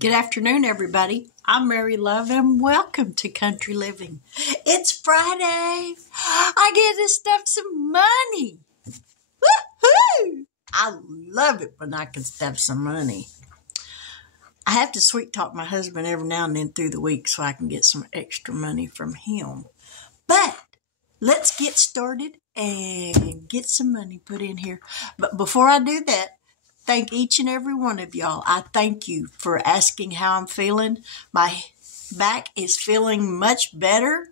Good afternoon, everybody. I'm Mary Love, and welcome to Country Living. It's Friday. I get to stuff some money. Woohoo! I love it when I can stuff some money. I have to sweet talk my husband every now and then through the week so I can get some extra money from him. But let's get started and get some money put in here. But before I do that, thank each and every one of y'all. I thank you for asking how I'm feeling. My back is feeling much better.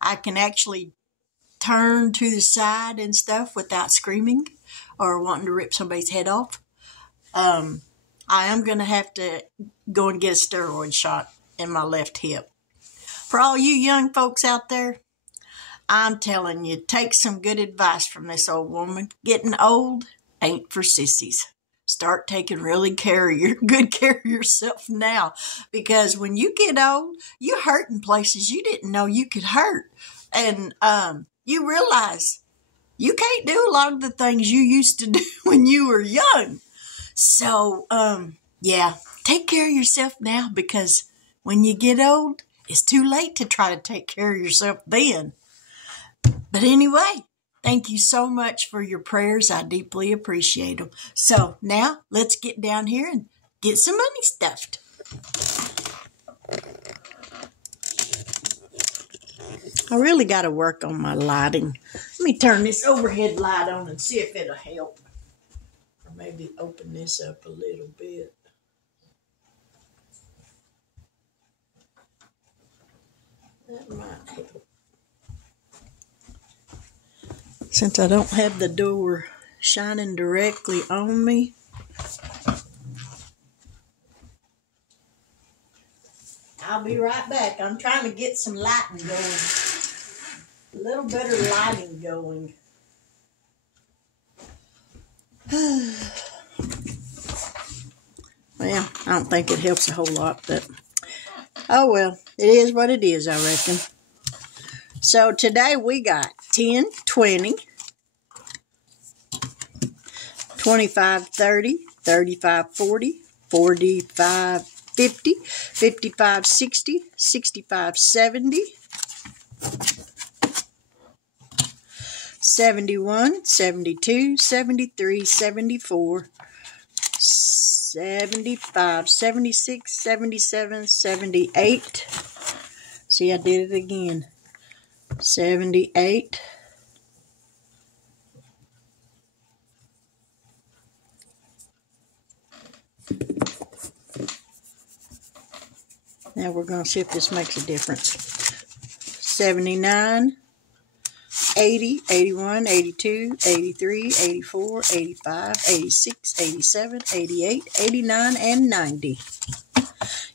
I can actually turn to the side and stuff without screaming or wanting to rip somebody's head off. I am going to have to go and get a steroid shot in my left hip. For all you young folks out there, I'm telling you, take some good advice from this old woman. Getting old ain't for sissies. Start taking good care of yourself now, because when you get old, you hurt in places you didn't know you could hurt, and you realize you can't do a lot of the things you used to do when you were young. So, take care of yourself now, because when you get old, it's too late to try to take care of yourself then. But anyway, thank you so much for your prayers. I deeply appreciate them. So now let's get down here and get some money stuffed. I really got to work on my lighting. Let me turn this overhead light on and see if it'll help. Or maybe open this up a little bit. That might help. Since I don't have the door shining directly on me, I'll be right back. I'm trying to get some lighting going. A little better lighting going. Well, I don't think it helps a whole lot, but oh well, it is what it is, I reckon. So today we got 10, 20, 25, 30, 35, 40, 45, 50, 55, 60, 65, 70, 71, 72, 73, 74, 75, 76, 77, 78. See, I did it again. 78. Now we're going to see if this makes a difference. 79, 80, 81, 82, 83, 84, 85, 86, 87, 88, 89, and 90.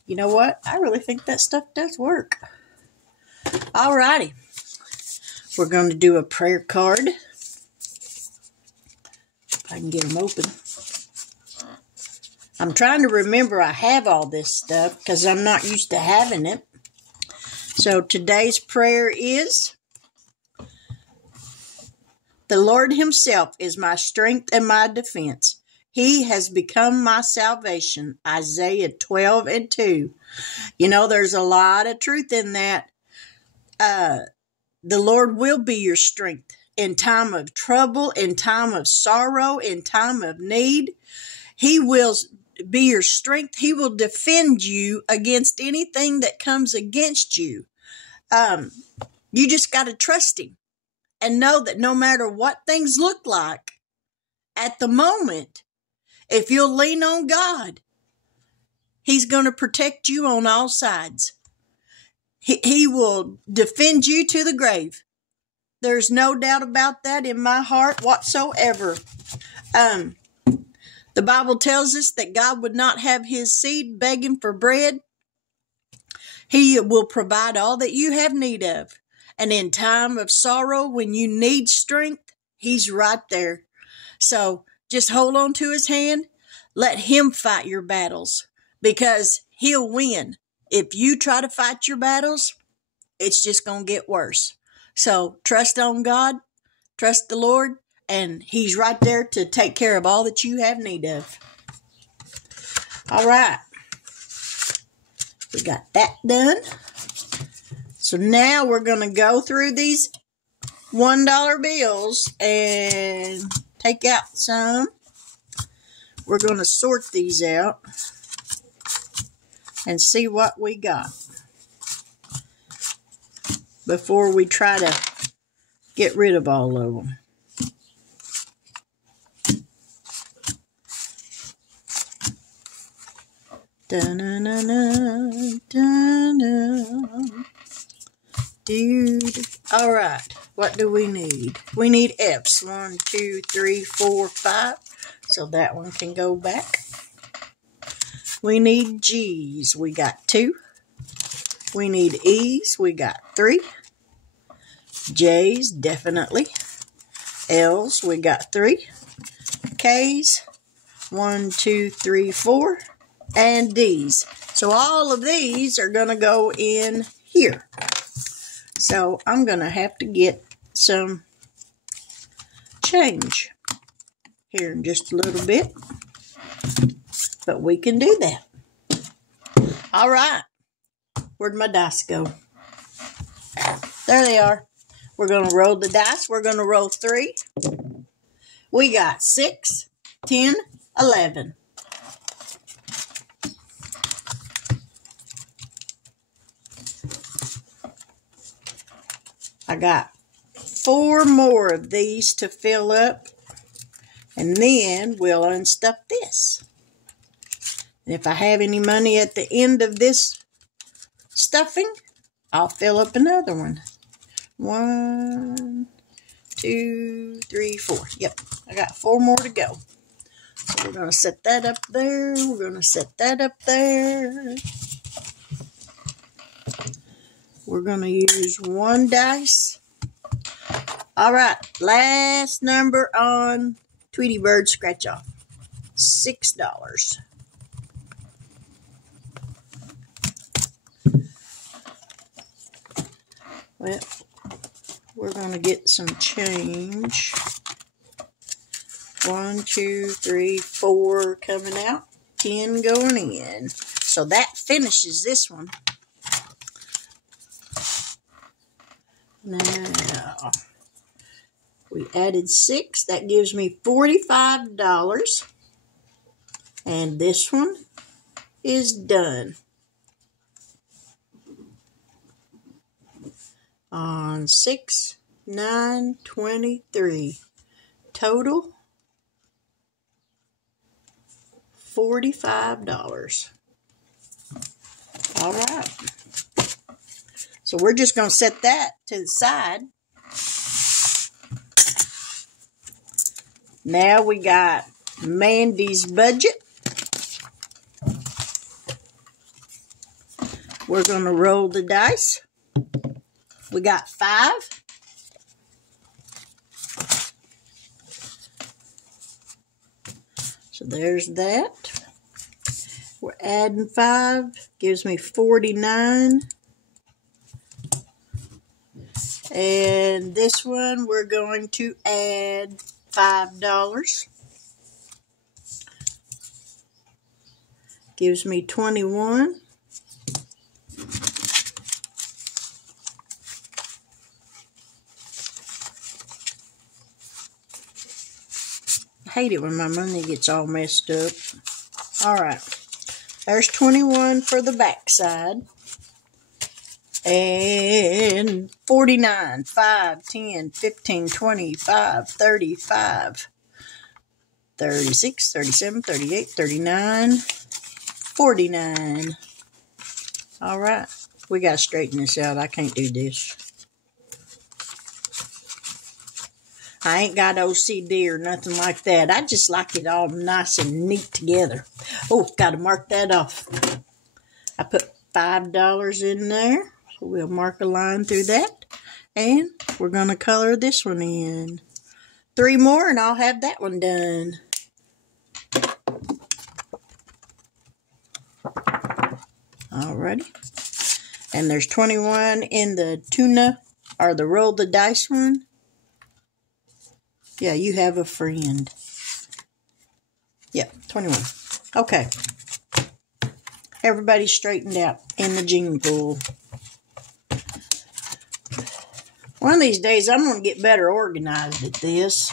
You know what? I really think that stuff does work. Alrighty. We're going to do a prayer card. If I can get them open. I'm trying to remember I have all this stuff because I'm not used to having it. So today's prayer is, the Lord himself is my strength and my defense. He has become my salvation. Isaiah 12:2. You know, there's a lot of truth in that. The Lord will be your strength in time of trouble, in time of sorrow, in time of need. He will be your strength. He will defend you against anything that comes against you. You just got to trust him and know that no matter what things look like at the moment, if you'll lean on God, he's going to protect you on all sides. He will defend you to the grave. There's no doubt about that in my heart whatsoever. The Bible tells us that God would not have his seed begging for bread. He will provide all that you have need of. And in time of sorrow, when you need strength, he's right there. So just hold on to his hand. Let him fight your battles, because he'll win. If you try to fight your battles, it's just going to get worse. So trust on God, trust the Lord, and he's right there to take care of all that you have need of. All right. We got that done. So now we're going to go through these $1 bills and take out some. We're going to sort these out and see what we got before we try to get rid of all of them. Dude. All right. What do we need? We need F's. 1, 2, 3, 4, 5. So that one can go back. We need G's. We got 2. We need E's. We got 3. J's, definitely. L's, we got 3. K's, 1, 2, 3, 4. And D's. So all of these are going to go in here. So I'm going to have to get some change here in just a little bit. But we can do that. All right. Where'd my dice go? There they are. We're going to roll the dice. We're going to roll 3. We got 6, 10, 11. I got 4 more of these to fill up, and then we'll unstuff this. And if I have any money at the end of this stuffing, I'll fill up another one. 1, 2, 3, 4. Yep, I got 4 more to go. So we're going to set that up there. We're going to set that up there. We're going to use 1 dice. All right, last number on Tweety Bird Scratch Off. $6. Well, we're going to get some change. 1, 2, 3, 4 coming out. 10 going in. So that finishes this one. Now, we added 6. That gives me $45. And this one is done. On 6, 9, 23. Total, $45. All right. So we're just going to set that to the side. Now we got Mandy's budget. We're going to roll the dice. We got 5. So there's that. We're adding 5. Gives me 49. And this one we're going to add $5. Gives me 21. I hate it when my money gets all messed up. All right. There's 21 for the back side. And 49, 5, 10, 15, 25, 35, 36, 37, 38, 39, 49. All right. We got to straighten this out. I can't do this. I ain't got OCD or nothing like that. I just like it all nice and neat together. Oh, got to mark that off. I put $5 in there. So we'll mark a line through that. And we're going to color this one in. 3 more and I'll have that one done. Alrighty. And there's 21 in the tuna, or the roll the dice one. Yeah, you have a friend. Yep, 21. Okay. Everybody's straightened out in the gene pool. One of these days, I'm going to get better organized at this.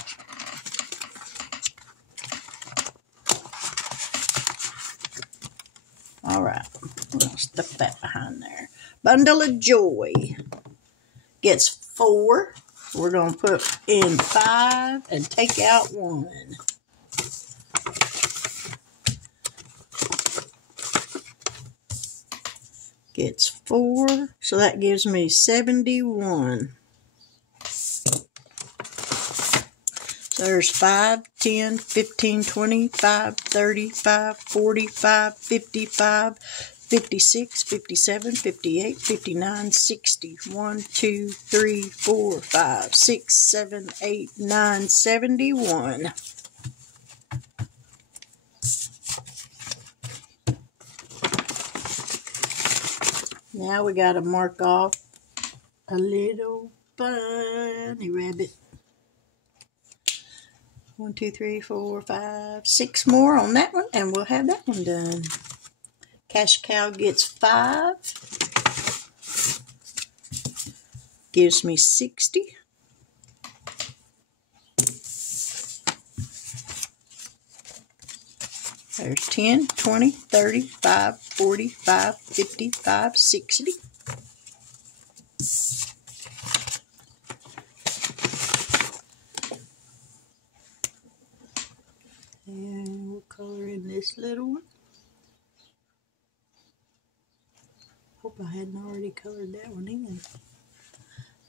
All right. I'm going to stuff that behind there. Bundle of Joy gets 4. We're going to put in 5 and take out 1. Gets 4, so that gives me 71. So there's 5, 10, 15, 25, 35, 45, 55, 56, 57, 58, 59, 60. 1, 2, 3, 4, 5, 6, 7, 8, 9, 71. Now we got to mark off a little bunny rabbit. 1, 2, 3, 4, 5, 6 more on that one, and we'll have that one done. Cash cow gets 5. Gives me 60. There's 10, 20, 35, 45, 55, 60. And we'll color in this little one. Hope I hadn't already colored that one in.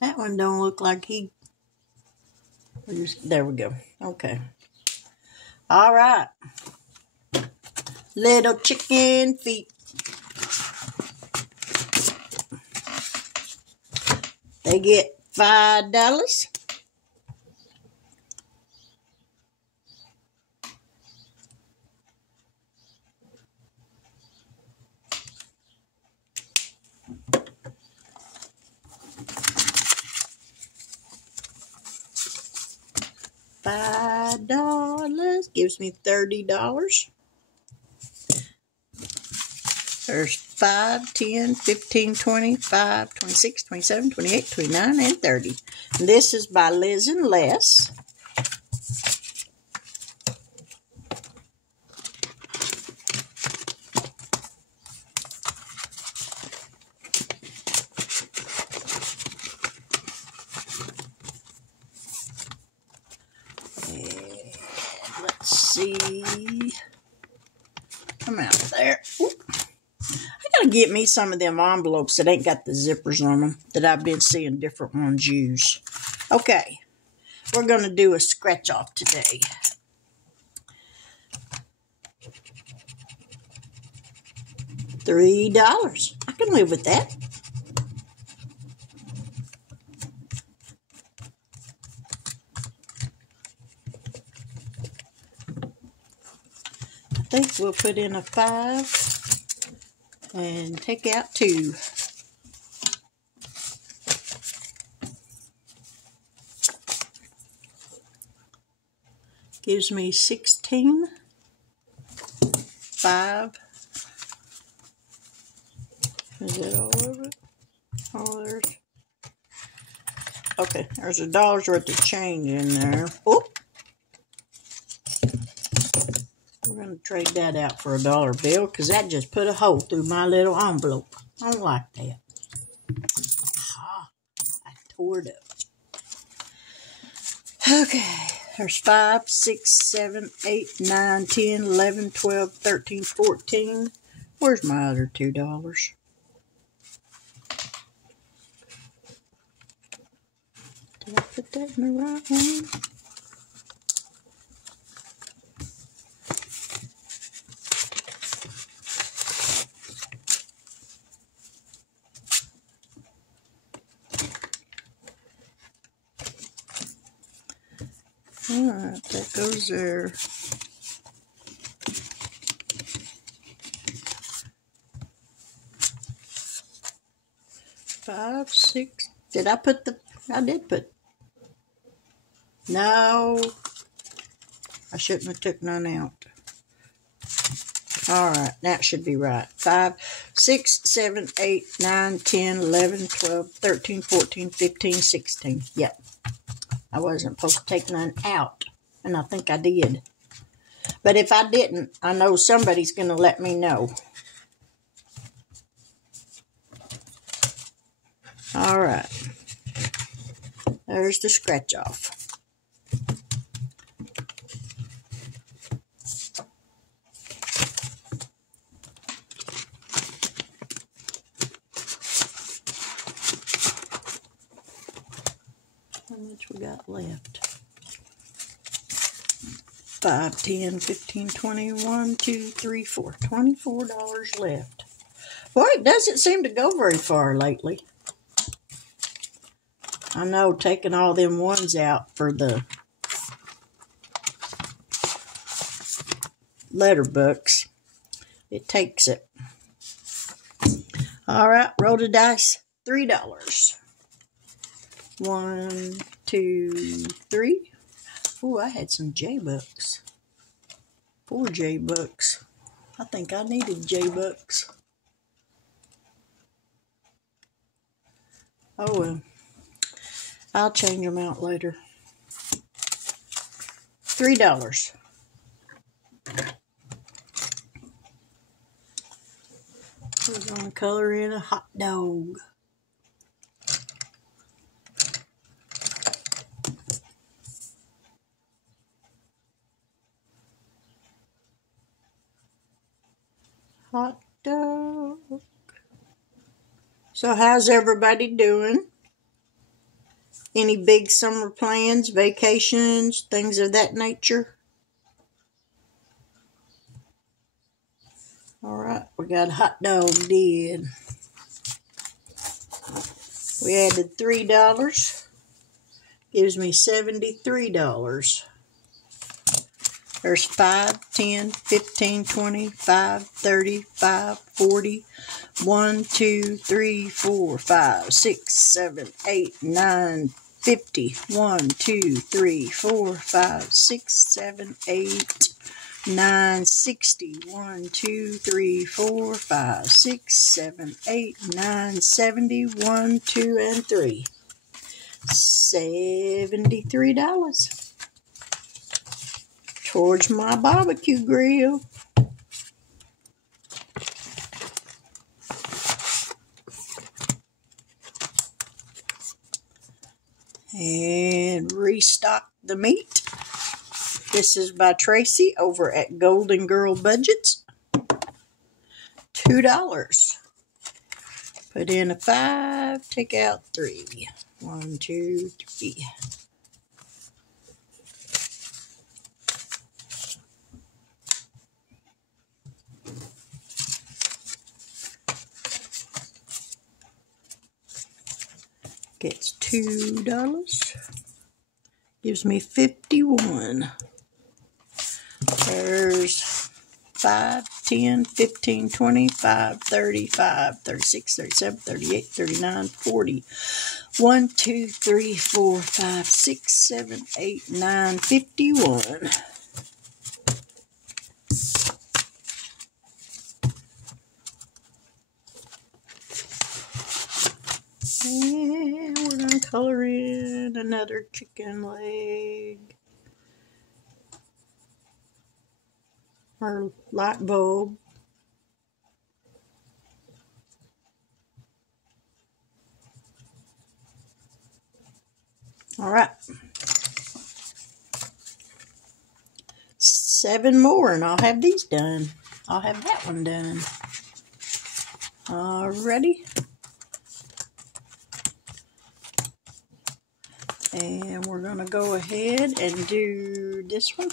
That one don't look like he... There we go. Okay. All right. Little chicken feet. They get $5. $5 gives me $30. There's 5, 10, 15, 25, 26, 27, 28, 29, and 30. And this is by Liz and Les. And let's see. Come out there. Oop. I gotta get me some of them envelopes that ain't got the zippers on them that I've been seeing different ones use. Okay, we're gonna do a scratch off today. $3. I can live with that. I think we'll put in a 5 and take out 2. Gives me 16. 5. Is that all of it? Oh, there's... Okay, there's $1 worth of change in there. Oh! We're going to trade that out for a $1 bill because that just put a hole through my little envelope. I don't like that. I tore it up. Okay, there's 5, 6, 7, 8, 9, 10, 11, 12, 13, 14. Where's my other $2? Did I put that in the right one? Alright, that goes there. Five, 6. Did I put the... I did put... No. I shouldn't have took none out. All right, that should be right. 5, 6, 7, 8, 9, 10, 11, 12, 13, 14, 15, 16. Yep. I wasn't supposed to take none out, and I think I did. But if I didn't, I know somebody's going to let me know. All right. There's the scratch off. How much we got left? 5, 10, 15, 20, 1, 2, 3, 4. $24 left. Boy, it doesn't seem to go very far lately. I know taking all them ones out for the letter books, it takes it. All right, roll the dice. $3. 1, 2, 3. Oh, I had some J-Bucks. 4 J-Bucks. I think I needed J-Bucks. Oh, well. I'll change them out later. $3. We're going to color in a hot dog. Hot dog. So how's everybody doing? Any big summer plans, vacations, things of that nature? All right, we got a hot dog did. We added $3. Gives me $73. There's 5, 10, 15, 20, 5, 30, 5, 40. 1, 2, 3, 4, 5, 6, 7, 8, 9, 50. 1, 2, 3, 4, 5, 6, 7, 8, 9, 60. 1, 2, 3, 4, 5, 6, 7, 8, 9, 70. 1, 2, and 3. $73 towards my barbecue grill. And restock the meat. This is by Tracy over at Golden Girl Budgets. $2. Put in a 5, take out 3. 1, 2, 3. Gets $2. Gives me 51. There's 5, 10, 15, 25, 35, 36, 37, 38, 39, 40. 1, 2, 3, 4, 5, 6, 7, 8, 9, 51. And we're going to color in another chicken leg. Or light bulb. All right. 7 more and I'll have these done. I'll have that one done. Alrighty. And we're going to go ahead and do this one.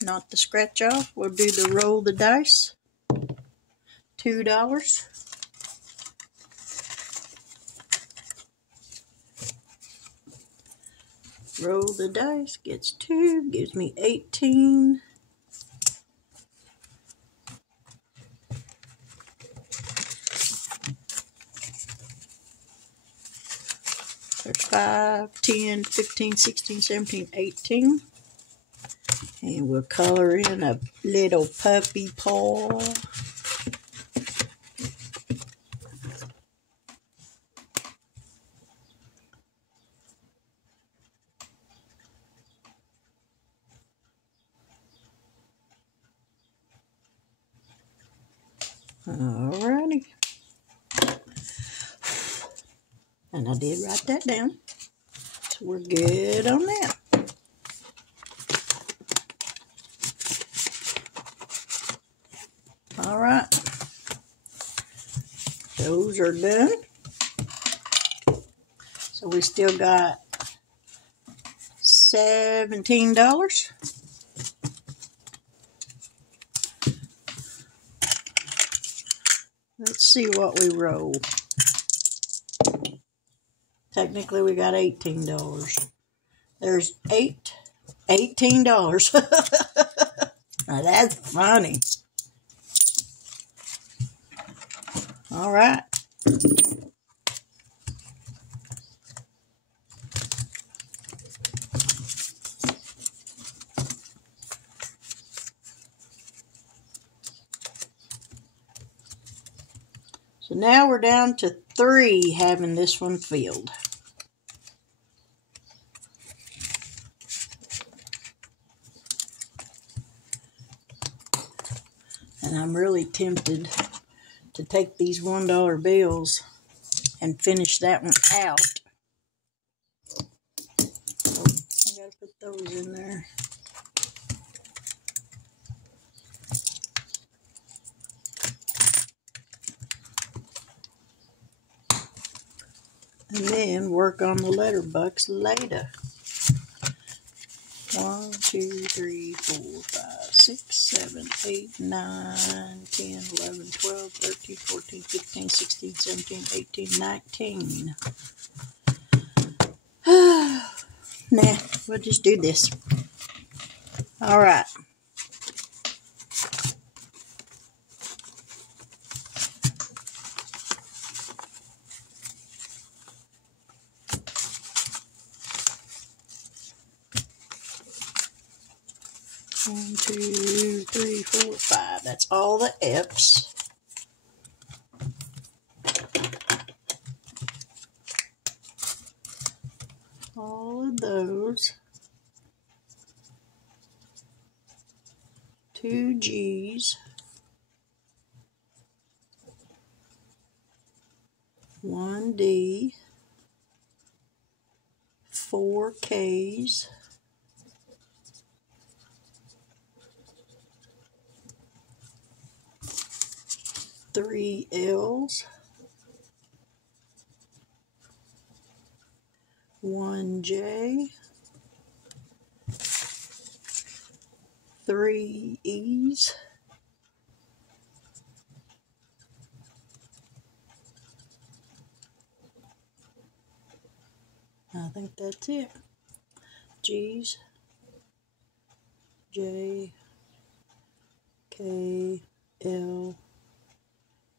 Not the scratch off. We'll do the roll the dice. $2. Roll the dice. Gets 2. Gives me 18. There's 5, 10, 15, 16, 17, 18. And we'll color in a little puppy paw. Alrighty. And I did write that down. So we're good on that. Alright. Those are done. So we still got $17. Let's see what we roll. Technically, we got $18. There's $18. Now that's funny. All right. So now we're down to 3 having this one filled. And I'm really tempted to take these $1 bills and finish that one out. Oh, I gotta put those in there. And then work on the letterbucks later. 1, 2, 3, 4, 5, 6, 7, 8, 9, 10, 11, 12, 13, 14, 15, 16, 17, 18, 19. Nah, we'll just do this. All right. One, 2, 3, 4, 5. That's all the F's. All of those. 2 G's. 1 D. 4 K's. 3 L's. 1 J. 3 E's. I think that's it. G's, J, K, L,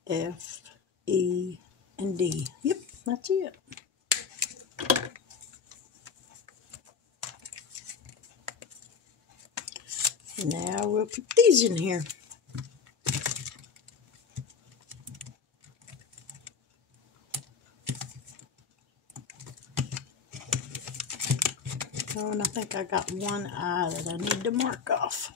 F, E, and D. Yep, that's it. Now we'll put these in here. Oh, and I think I got one eye that I need to mark off.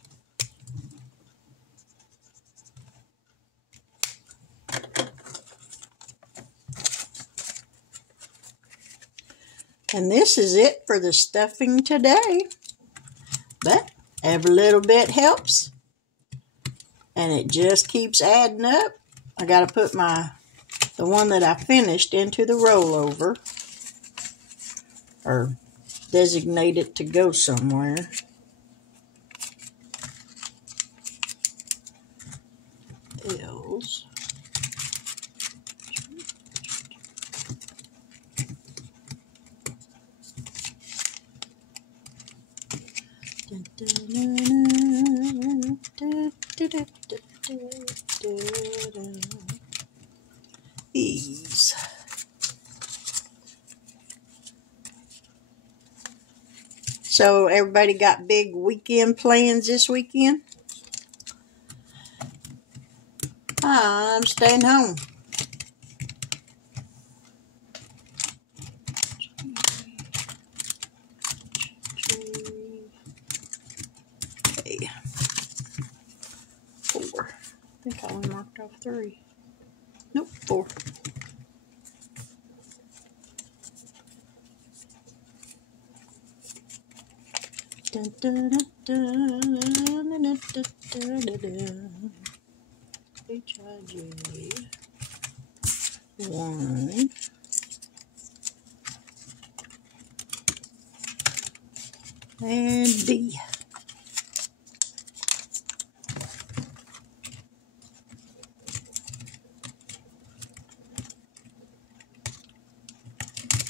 And this is it for the stuffing today. But every little bit helps. And it just keeps adding up. I got to put the one that I finished into the rollover. Or designate it to go somewhere. L's. E's. So everybody got big weekend plans this weekend? I'm staying home. Okay. 4. I think I only marked off 3. Nope, 4. Dun, dun, dun, dun, dun, dun, dun, dun, dun. HIJ 1 and B.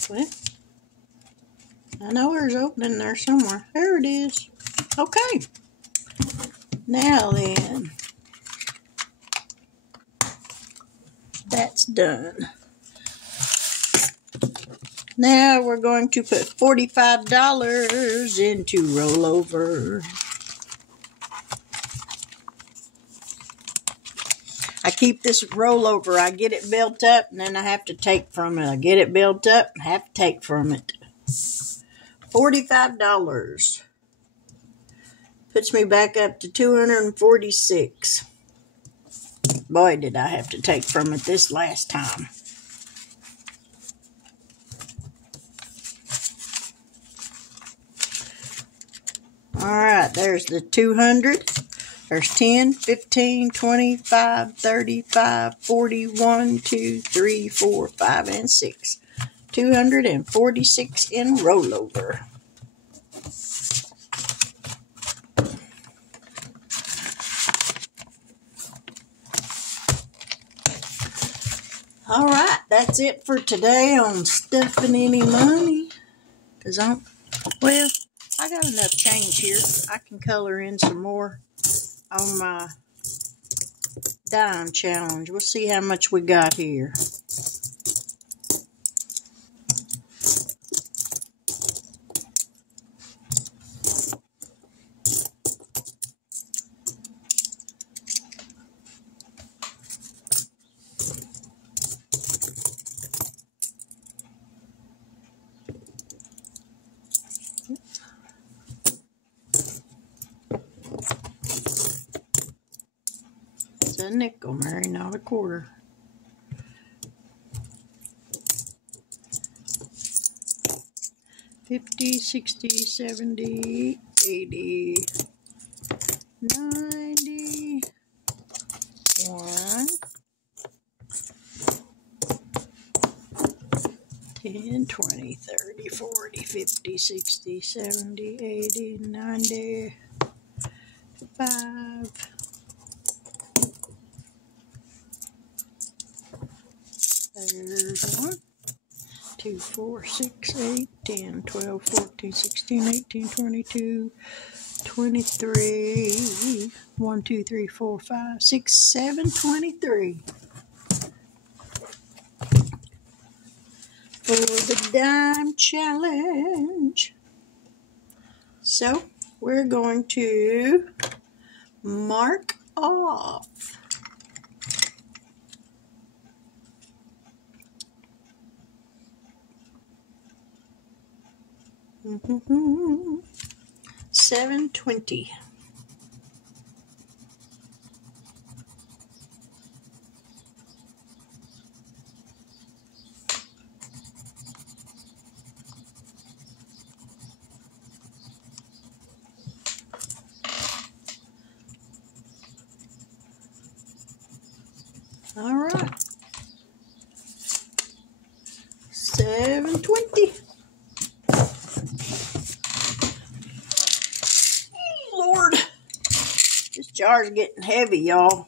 Well, I know there's opening there somewhere. There it is. Okay. Now then, that's done. Now we're going to put $45 into rollover. I keep this rollover. I get it built up and then I have to take from it. I get it built up and have to take from it. $45. Puts me back up to 246. Boy, did I have to take from it this last time. Alright, there's the 200. There's 10, 15, 25, 35, 40, 1, 2, 3, 4, 5, and 6. 246 in rollover. Alright, that's it for today on Stuffing Any Money. Because I got enough change here. I can color in some more on my dime challenge. We'll see how much we got here. It's a nickel, Mary, not a quarter. $50, $60, $70, $80, $90, $1, $10, $20, $30, $40, $50, $60, $70, $80, $90, $5. There's 1, 2, 4, 6, 8, 10, 12, 14, 16, 18, 22, 23, 1, 2, 3, 4, 5, 6, 7, 23. For the dime challenge. So we're going to mark off. $7.20. All right. $7.20. Lord, this jar's getting heavy, y'all.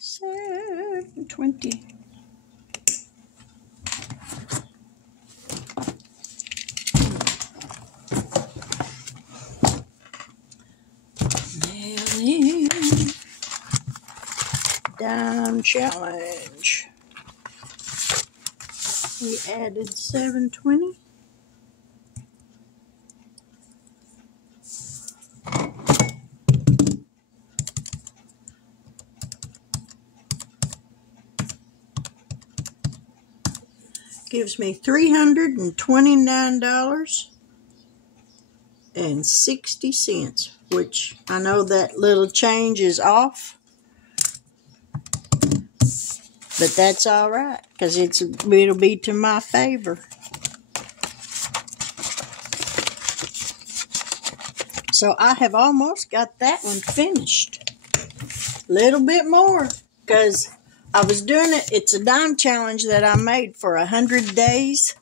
$7.20. Dime Challenge. We added $7.20. Gives me $329.60, which I know that little change is off, but that's all right because it'll be to my favor. So I have almost got that one finished. A little bit more because I was doing it. It's a dime challenge that I made for 100 days.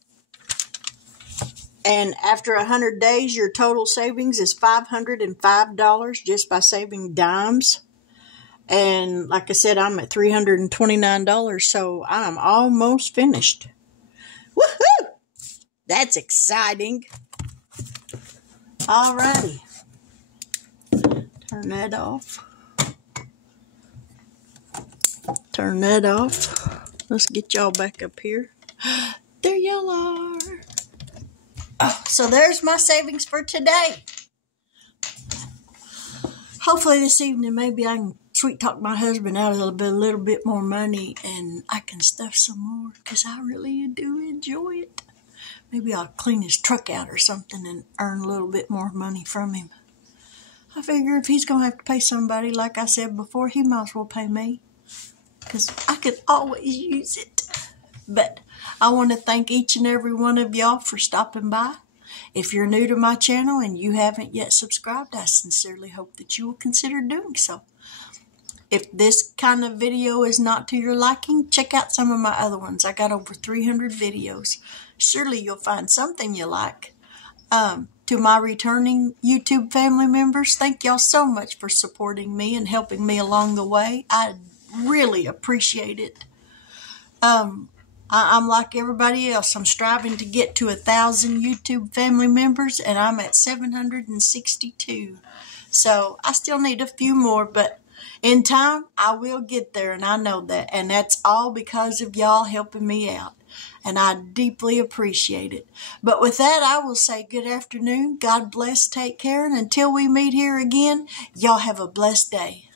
And after 100 days, your total savings is $505 just by saving dimes. And like I said, I'm at $329, so I'm almost finished. Woohoo! That's exciting. Alrighty. Turn that off. Turn that off. Let's get y'all back up here. There y'all are. Oh, so there's my savings for today. Hopefully this evening maybe I can sweet talk my husband out a little bit more money and I can stuff some more because I really do enjoy it. Maybe I'll clean his truck out or something and earn a little bit more money from him. I figure if he's going to have to pay somebody, like I said before, he might as well pay me because I could always use it. But I want to thank each and every one of y'all for stopping by. If you're new to my channel and you haven't yet subscribed, I sincerely hope that you will consider doing so. If this kind of video is not to your liking, check out some of my other ones. I got over 300 videos. Surely you'll find something you like. To my returning YouTube family members, thank y'all so much for supporting me and helping me along the way. I really appreciate it. I'm like everybody else. I'm striving to get to 1,000 YouTube family members, and I'm at 762. So I still need a few more, but in time, I will get there, and I know that. And that's all because of y'all helping me out. And I deeply appreciate it. But with that, I will say good afternoon. God bless. Take care. And until we meet here again, y'all have a blessed day.